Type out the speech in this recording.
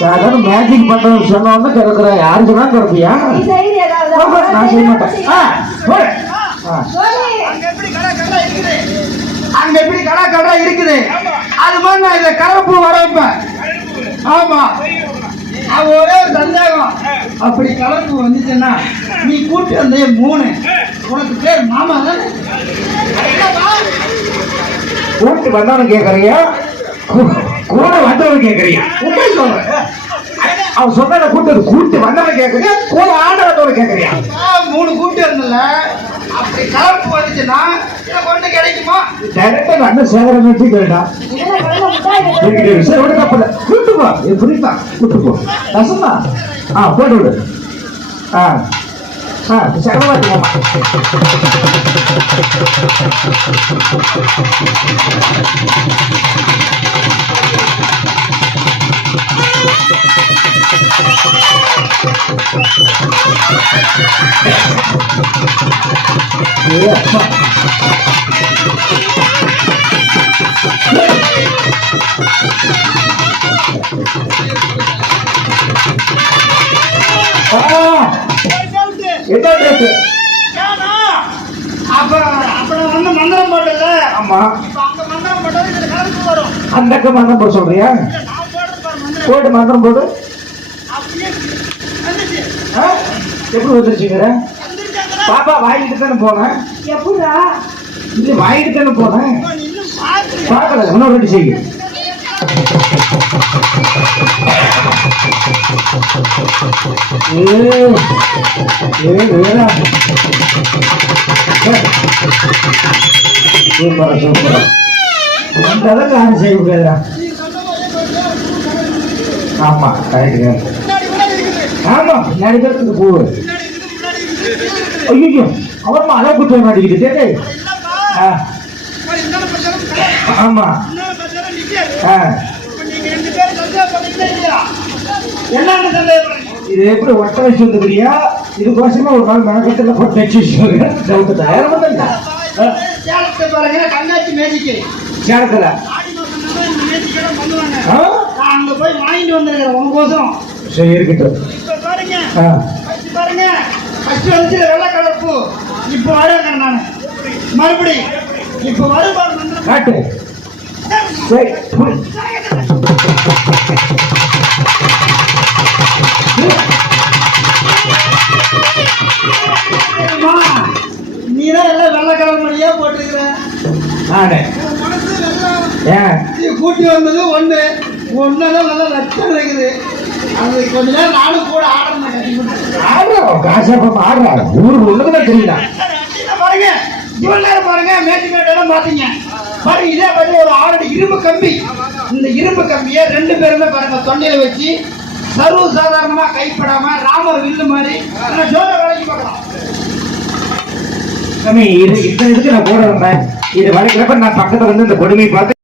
சாதாரண மேஜிக் பண்றதுன்னு சொன்ன உடனே கிடக்குற யாரு சொன்னா கிடப்பியா? நான் செய்ய மாட்டேன். அங்க எப்படி கடை கடை இருக்குது? அங்க எப்படி கடை கடை இருக்குது? அது மாதிரி நான் இந்த கலப்பு வர வைப்பேன். ஆமா. அது ஒரே ஒரு சந்தேகம். அப்படி கலப்பு வந்துச்சுன்னா நீ கூட்டி வந்தே மூணு. உனக்கு பேர் மாமா தானே கூட்டு வந்தவன் கேக்குறியா? கூ- கூட வந்தவன் கேக்குறியா? உண்மை சொல்றேன். அவன் சொன்ன கூட்டு கூட்டு வந்தவன் கேக்குறியா? கூட ஆட வந்தவன் கேக்குறியா? ஆ, மூணு கூட்டி இருந்தல. அப்படி கலப்பு வந்துச்சுன்னா ஒண்ணு கிடைக்குமா? டைரக்டா சேகரம் வச்சு கேட்டா. விடுங்க அப்ப கூட்டு போ. புரியுதா? கூட்டு போ. ரசமா? ஆ போட்டு விடு. ஆ. ஆ சக்கரவாட்டி ஏன்னா, அப்ப அப்ப நான் வந்து மந்திரம் போட்டல ஆமா. இப்ப அங்க மந்திரம் போட்டது இதுல கலப்பு வரும். அந்த மந்திரம் போட சொல்றியா? போட்டு மந்திரம். போடு? எப்படி வந்துருச்சுங்கிற பாப்பா வாங்கிட்டு தானே போனேன். எப்படிடா? இல்ல வாங்கிட்டு தானே போனேன். பார்க்கல இன்னொரு ரெண்டு செய்யுங்க. சூப்பரா சூப்பரா அந்த அளவுக்கு யாரும் செய்ய முடியாதுடா ஆமா. கரெக்ட் ஆமா பின்னாடி பேருக்கு பூவு ஐயோ அவரமா அதை குத்த மாட்டேங்குது ஆ, ஆமா ஆ, இப்ப நீங்க ரெண்டு பேரும் சந்தேகப்படுறீங்களா இல்லையா என்னன்னு சந்தேகப்படுறீங்க? இது எப்படி ஒட்ட வச்சு வந்துக்கிறியா இதுக்கோசமா ஒரு நாள் மெனக்கட்டில் போட்டு வச்சு டவுட்டு தயாரம் பண்ணல சேலத்தை பாருங்க கண்ணாச்சி மேஜிக்கு. சேலத்துல? அங்க போய் வாங்கிட்டு வந்திருக்கிறேன் உங்களுக்கோசம் சரி இருக்கட்டும். பாருங்க. பாருங்க. ஃபர்ஸ்ட் வந்து வெள்ளை கலர் பூ. இப்போ வரேன் நான். மறுபடி இப்போ வரும். காட்டு. சரி புடி. அம்மா, நீ தான் எல்லாம் வெள்ளை கலர் மணியா ஏன்? நீ கூட்டி வந்தது ஒண்ணு. ஒண்ணுதான் நல்லா லட்சம் இருக்குது அது கொஞ்ச நேரம் நானும் கூட ஆடணும் கட்டி போட்டு ஆடுறா காசாப்பம் ஆடுறா ஊருக்கு உள்ளதுதான் தெரியல இவ்வளவு நேரம் பாருங்க மேட்டு மேட்டெல்லாம் பாத்தீங்க பாருங்க இதே மாதிரி ஒரு ஆறடி இரும்பு கம்பி. இந்த இரும்பு கம்பியை ரெண்டு பேருமே பாருங்க தொண்டையில வச்சு சர்வ சாதாரணமா கைப்படாம ராமர் வில்லு மாதிரி. நல்லா ஜோர வேலைக்கு பார்க்கலாம் இது இந்த இதுக்கு நான் போடுறேன் வந்தேன் இது வளைக்கிறப்ப நான் பக்கத்துல வந்து இந்த கொடுமையை பார்த்து